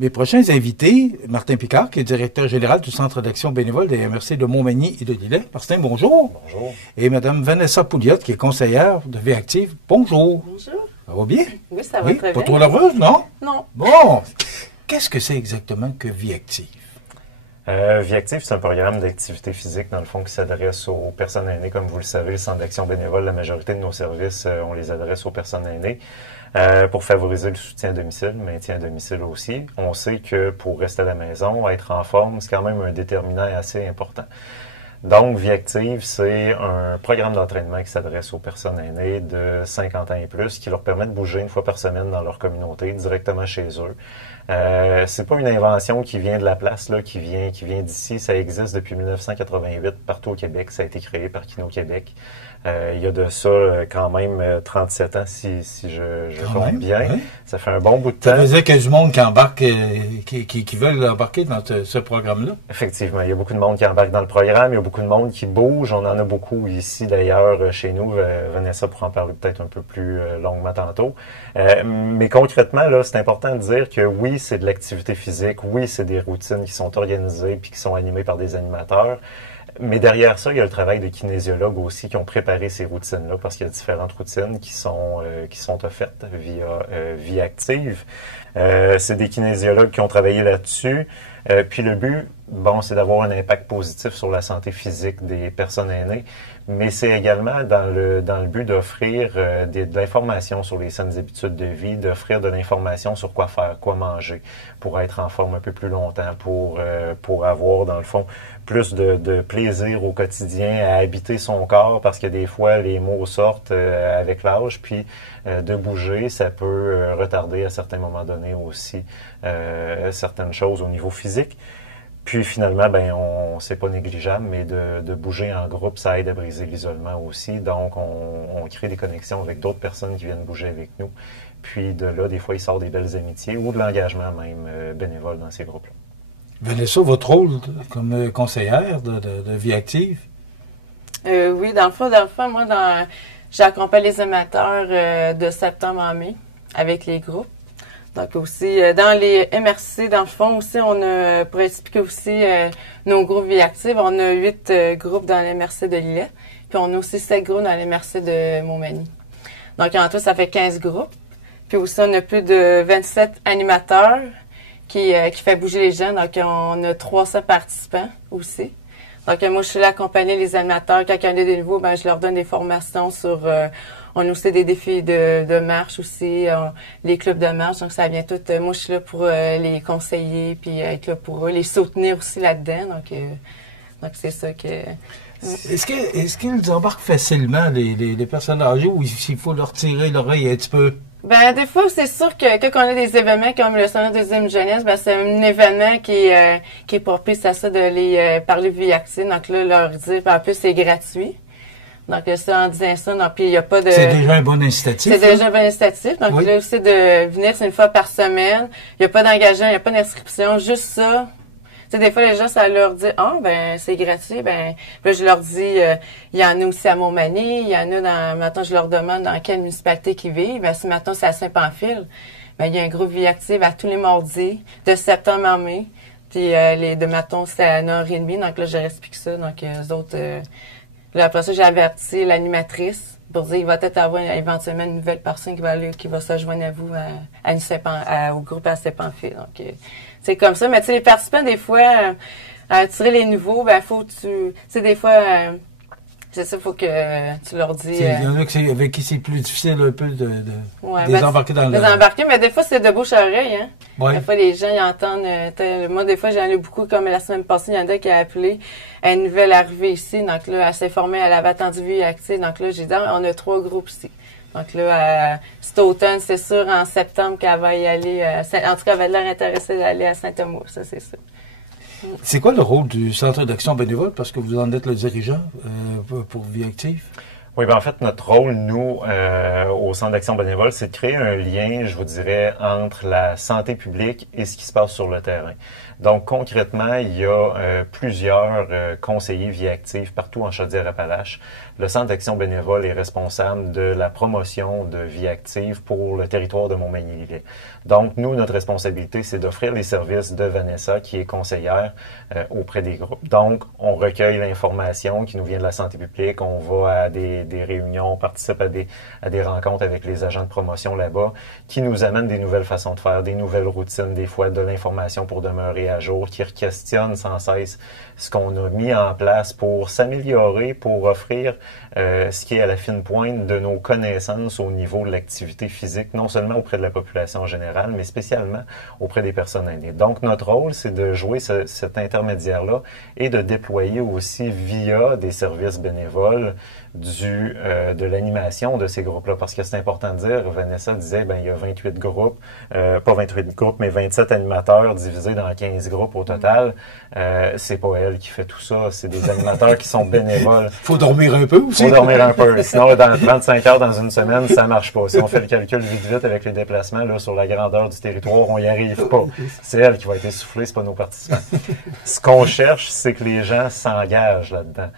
Mes prochains invités, Martin Picard, qui est directeur général du Centre d'action bénévole des MRC de Montmagny et de Lillet. Martin, bonjour. Bonjour. Et Mme Vanessa Pouliot, qui est conseillère de Vie active. Bonjour. Bonjour. Ça va bien? Oui, ça va très bien. Pas trop nerveuse, non? Non. Bon. Qu'est-ce que c'est exactement que Vie active? Vie active, c'est un programme d'activité physique, dans le fond, qui s'adresse aux personnes aînées. Comme vous le savez, le Centre d'action bénévole, la majorité de nos services, on les adresse aux personnes aînées pour favoriser le soutien à domicile, le maintien à domicile aussi. On sait que pour rester à la maison, être en forme, c'est quand même un déterminant assez important. Donc, Vie active, c'est un programme d'entraînement qui s'adresse aux personnes aînées de 50 ans et plus, qui leur permet de bouger une fois par semaine dans leur communauté, directement chez eux. C'est pas une invention qui vient de la place, là, qui vient d'ici. Ça existe depuis 1988 partout au Québec. Ça a été créé par Kino Québec. Il y a de ça quand même 37 ans, si je compte bien. Oui. Ça fait un bon bout de temps. Ça veut dire qu'il y a du monde qui embarque, qui veulent embarquer dans ce programme-là? Effectivement. Il y a beaucoup de monde qui embarque dans le programme. Il y a beaucoup de monde qui bouge. On en a beaucoup ici, d'ailleurs, chez nous. Vanessa pourra en parler peut-être un peu plus longuement tantôt. Mais concrètement, là, c'est important de dire que oui, c'est de l'activité physique. Oui, c'est des routines qui sont organisées puis qui sont animées par des animateurs. Mais derrière ça, il y a le travail de kinésiologues aussi qui ont préparé ces routines-là parce qu'il y a différentes routines qui sont offertes via Vie active. C'est des kinésiologues qui ont travaillé là-dessus. Puis le but, bon, c'est d'avoir un impact positif sur la santé physique des personnes aînées, mais c'est également dans le but d'offrir de l'information sur les saines habitudes de vie, d'offrir de l'information sur quoi faire, quoi manger, pour être en forme un peu plus longtemps, pour avoir, dans le fond, plus de plaisir au quotidien à habiter son corps, parce que des fois, les maux sortent avec l'âge, puis de bouger, ça peut retarder à certains moments donnés aussi certaines choses au niveau physique. Puis finalement, c'est pas négligeable, mais de bouger en groupe, ça aide à briser l'isolement aussi. Donc, on crée des connexions avec d'autres personnes qui viennent bouger avec nous. Puis de là, des fois, il sort des belles amitiés ou de l'engagement même bénévole dans ces groupes-là. Vanessa, votre rôle comme conseillère de Vie active? Oui, dans le fond, moi, j'accompagne les amateurs de septembre à mai avec les groupes. Donc aussi, dans les MRC, dans le fond, aussi, on a, pour expliquer aussi nos groupes Vie active, on a 8 groupes dans les MRC de Lillet, puis on a aussi 7 groupes dans les MRC de Montmagny. Donc en tout, ça fait 15 groupes. Puis aussi, on a plus de 27 animateurs qui fait bouger les gens. Donc on a 300 participants aussi. Donc moi, je suis là à accompagner les animateurs. Quand il y en a des nouveaux, je leur donne des formations sur... on a aussi des défis de marche aussi, les clubs de marche. Donc, ça vient tout. Moi, je suis là pour les conseiller, puis être là pour eux, les soutenir aussi là-dedans. Donc c'est ça que... Est-ce qu'ils embarquent facilement, les personnes âgées, ou il faut leur tirer l'oreille un petit peu? Des fois, c'est sûr que quand on a des événements comme le Salon de deuxième jeunesse, c'est un événement qui est propice à ça, de les parler Vie active. Donc là, leur dire, en plus, c'est gratuit. Donc, ça, en disant ça, non, puis il n'y a pas de... C'est déjà un bon incitatif. C'est déjà un bon incitatif. Donc, oui. Là aussi, de venir, c'est une fois par semaine. Il n'y a pas d'engagement, il n'y a pas d'inscription, juste ça. Tu sais, des fois, les gens, ça leur dit, c'est gratuit. Puis je leur dis, il y en a aussi à Montmagny, il y en a maintenant, je leur demande dans quelle municipalité qu'ils vivent. Ce matin, c'est à Saint-Pamphile. Il y a un groupe Vie active à tous les mardis, de septembre à mai. Puis, de matin, c'est à 1h30. Donc là, je leur explique ça. Donc, eux autres, là, après ça, j'ai averti l'animatrice pour dire qu'il va peut-être avoir éventuellement une nouvelle personne qui va se joindre à vous au groupe à Saint-Pamphile. Donc, c'est comme ça. Mais tu sais, les participants, des fois, à attirer les nouveaux, faut que tu sais, des fois, c'est ça, faut que tu leur dis... Il y en a avec qui c'est plus difficile un peu de les embarquer dans le... Les embarquer, mais des fois, c'est de bouche à oreille, hein. Ouais. Des fois, les gens, ils entendent... moi, des fois, j'en ai beaucoup, comme la semaine passée, il y en a qui a appelé à une nouvelle arrivée ici. Donc là, elle s'est formée, elle avait attendu Vie active. Donc là, j'ai dit, on a 3 groupes ici. Donc là, cet automne, c'est sûr, en septembre, qu'elle va y aller... en tout cas, elle avait l'air intéressée d'aller à Saint-Amour, ça, c'est sûr. C'est quoi le rôle du Centre d'action bénévole, parce que vous en êtes le dirigeant pour Vie active? Oui, ben en fait, notre rôle, nous, au Centre d'action bénévole, c'est de créer un lien, je vous dirais, entre la santé publique et ce qui se passe sur le terrain. Donc, concrètement, il y a plusieurs conseillers Vie Active partout en Chaudière-Appalaches. Le Centre d'action bénévole est responsable de la promotion de Vie Active pour le territoire de Montmagny-Lillet. Donc, nous, notre responsabilité, c'est d'offrir les services de Vanessa, qui est conseillère auprès des groupes. Donc, on recueille l'information qui nous vient de la santé publique, on va à des réunions, on participe à des rencontres avec les agents de promotion là-bas, qui nous amènent des nouvelles façons de faire, des nouvelles routines, des fois de l'information pour demeurer à jour, qui questionnent sans cesse ce qu'on a mis en place pour s'améliorer, pour offrir ce qui est à la fine pointe de nos connaissances au niveau de l'activité physique, non seulement auprès de la population générale, mais spécialement auprès des personnes aînées. Donc, notre rôle, c'est de jouer cet intermédiaire-là et de déployer aussi via des services bénévoles de l'animation de ces groupes-là. Parce que c'est important de dire, Vanessa disait, il y a 28 groupes, pas 28 groupes, mais 27 animateurs divisés dans 15 groupes au total. C'est pas elle qui fait tout ça, c'est des animateurs qui sont bénévoles. Faut dormir un peu aussi. Faut dormir un peu. Sinon, dans 35 heures dans une semaine, ça marche pas. Si on fait le calcul vite avec les déplacements là, sur la grandeur du territoire, on y arrive pas. C'est elle qui va être essoufflée, c'est pas nos participants. Ce qu'on cherche, c'est que les gens s'engagent là-dedans.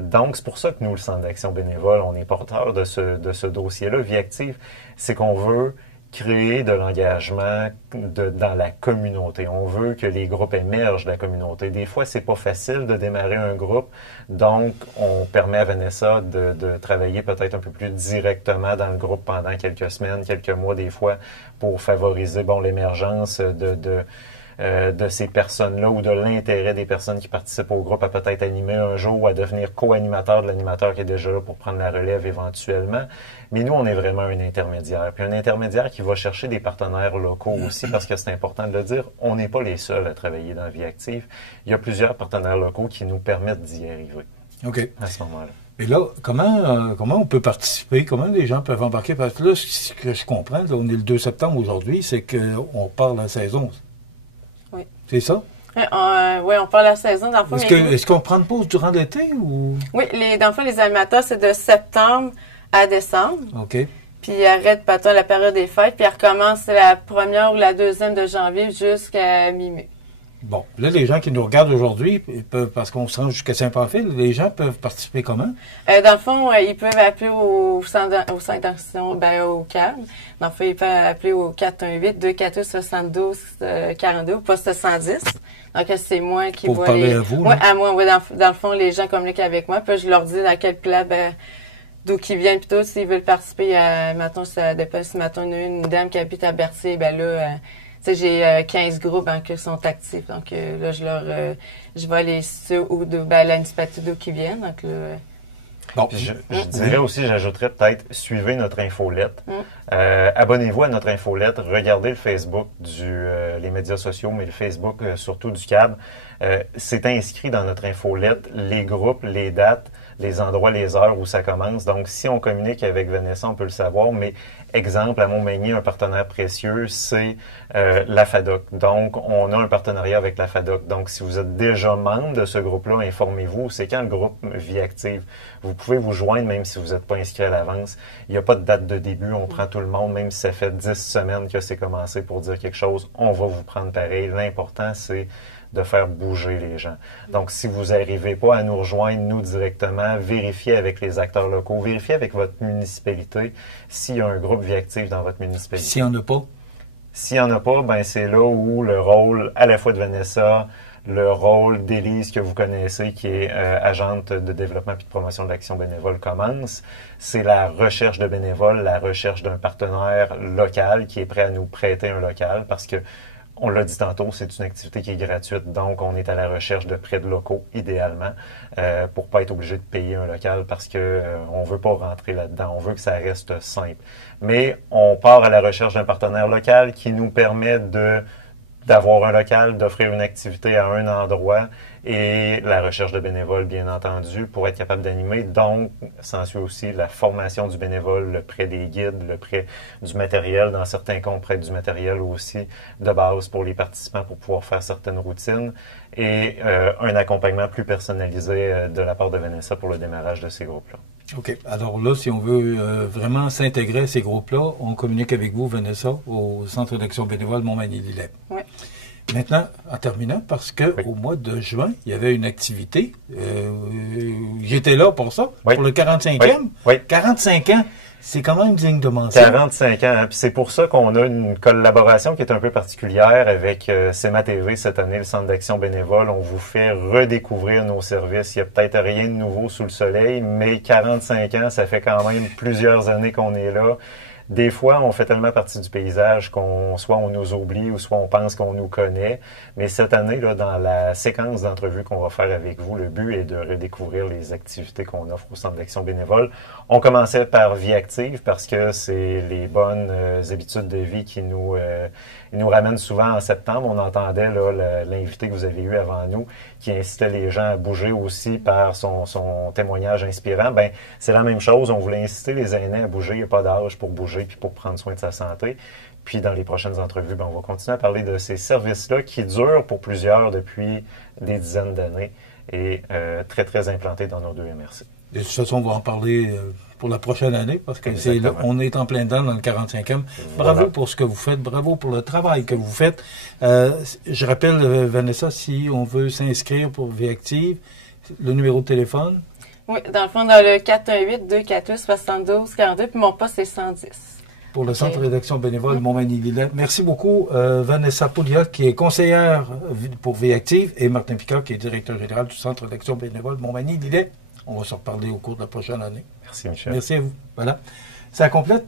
Donc, c'est pour ça que nous, le Centre d'action bénévole, on est porteur de ce dossier-là. Vie Active, c'est qu'on veut créer de l'engagement dans la communauté. On veut que les groupes émergent de la communauté. Des fois, c'est pas facile de démarrer un groupe, donc on permet à Vanessa de travailler peut-être un peu plus directement dans le groupe pendant quelques semaines, quelques mois des fois, pour favoriser l'émergence de ces personnes-là ou de l'intérêt des personnes qui participent au groupe à peut-être animer un jour ou à devenir co-animateur de l'animateur qui est déjà là pour prendre la relève éventuellement. Mais nous, on est vraiment un intermédiaire. Puis un intermédiaire qui va chercher des partenaires locaux aussi, parce que c'est important de le dire, on n'est pas les seuls à travailler dans Vie Active. Il y a plusieurs partenaires locaux qui nous permettent d'y arriver. OK. À ce moment-là. Et là, comment on peut participer? Comment les gens peuvent embarquer? Parce que là, ce que je comprends, là, on est le 2 septembre aujourd'hui, c'est qu'on part la saison. Oui. C'est ça? Oui, on part la saison. Dans le fond, est-ce qu'on prend une pause durant l'été ou? Oui, dans le fond, les animateurs, c'est de septembre à décembre. OK. Puis ils arrêtent peut-être la période des fêtes, puis ils recommencent la première ou la deuxième de janvier jusqu'à mi-mai. Bon, là, les gens qui nous regardent aujourd'hui, parce qu'on se rend jusqu'à Saint-Pamphile, les gens peuvent participer comment? Dans le fond, ils peuvent appeler au centre d'action, au CAB. Dans le fond, ils peuvent appeler au 418-248-72-42, au poste 110. Donc, c'est moi qui Pour parler à vous, Oui, à moi, oui. Dans le fond, les gens communiquent avec moi, puis je leur dis dans quel plat, d'où qu'ils viennent, plutôt, s'ils veulent participer mettons, ça dépend, si, mettons, une dame qui habite à Berthier, là, j'ai 15 groupes qui sont actifs. Donc là, je vais aller ceux la municipalité d'où qui viennent. Donc là, bon. Je dirais aussi, j'ajouterais peut-être, suivez notre infolette. Abonnez-vous à notre infolette. Regardez le Facebook les médias sociaux, mais le Facebook surtout du CAB. C'est inscrit dans notre infolette les groupes, les dates, les endroits, les heures où ça commence. Donc, si on communique avec Vanessa, on peut le savoir. Mais exemple, à Montmagny, un partenaire précieux, c'est la FADOC. Donc, on a un partenariat avec la FADOC. Donc, si vous êtes déjà membre de ce groupe-là, informez-vous. C'est quand le groupe Vie Active. Vous pouvez vous joindre même si vous n'êtes pas inscrit à l'avance. Il n'y a pas de date de début. On prend tout le monde, même si ça fait 10 semaines que c'est commencé pour dire quelque chose. On va vous prendre pareil. L'important, c'est de faire bouger les gens. Donc, si vous n'arrivez pas à nous rejoindre, nous, directement, vérifiez avec les acteurs locaux, vérifiez avec votre municipalité s'il y a un groupe Vie Active dans votre municipalité. S'il n'y en a pas? S'il n'y en a pas, c'est là où le rôle, à la fois de Vanessa, le rôle d'Élise que vous connaissez, qui est agente de développement et de promotion de l'action bénévole, commence. C'est la recherche de bénévoles, la recherche d'un partenaire local qui est prêt à nous prêter un local, parce que on l'a dit tantôt, c'est une activité qui est gratuite, donc on est à la recherche de prêts de locaux, idéalement, pour pas être obligé de payer un local parce que on veut pas rentrer là-dedans, on veut que ça reste simple. Mais on part à la recherche d'un partenaire local qui nous permet d'avoir un local, d'offrir une activité à un endroit et la recherche de bénévoles, bien entendu, pour être capable d'animer. Donc, s'ensuit aussi la formation du bénévole, le prêt des guides, le prêt du matériel. Dans certains cas, on prête du matériel aussi de base pour les participants pour pouvoir faire certaines routines et un accompagnement plus personnalisé de la part de Vanessa pour le démarrage de ces groupes-là. OK. Alors là, si on veut vraiment s'intégrer à ces groupes-là, on communique avec vous, Vanessa, au Centre d'action bénévole Montmagny-Lillet. Oui. Maintenant, en terminant, parce que Oui. au mois de juin, il y avait une activité. J'étais là pour ça, Oui. pour le 45e. Oui. Oui. 45 ans, c'est quand même digne de mention. 45 ans. Hein. Puis c'est pour ça qu'on a une collaboration qui est un peu particulière avec CEMA TV cette année, le Centre d'action bénévole. On vous fait redécouvrir nos services. Il n'y a peut-être rien de nouveau sous le soleil, mais 45 ans, ça fait quand même plusieurs années qu'on est là. Des fois, on fait tellement partie du paysage soit on nous oublie ou soit on pense qu'on nous connaît. Mais cette année, là, dans la séquence d'entrevues qu'on va faire avec vous, le but est de redécouvrir les activités qu'on offre au Centre d'action bénévole. On commençait par Vie active parce que c'est les bonnes habitudes de vie qui nous ramènent souvent en septembre. On entendait là, l'invité que vous avez eu avant nous qui incitait les gens à bouger aussi par son témoignage inspirant. Ben, c'est la même chose. On voulait inciter les aînés à bouger. Il n'y a pas d'âge pour bouger puis pour prendre soin de sa santé. Puis dans les prochaines entrevues, ben, on va continuer à parler de ces services-là qui durent pour plusieurs depuis des dizaines d'années et très, très implantés dans nos deux MRC. De toute façon, on va en parler pour la prochaine année, parce que Exactement. on est en plein dedans dans le 45e. Voilà. Bravo pour ce que vous faites, bravo pour le travail que vous faites. Je rappelle, Vanessa, si on veut s'inscrire pour Vie active, le numéro de téléphone. Oui, dans le fond, dans le 418-248-7242, puis mon poste, c'est 110. Pour le Centre d'action bénévole Montmagny-Lillet. Merci beaucoup, Vanessa Pouliot, qui est conseillère pour Vie active, et Martin Picard, qui est directeur général du Centre d'action bénévole Montmagny-Lillet. On va se reparler au cours de la prochaine année. Merci, Michel. Merci à vous. Voilà. Ça complète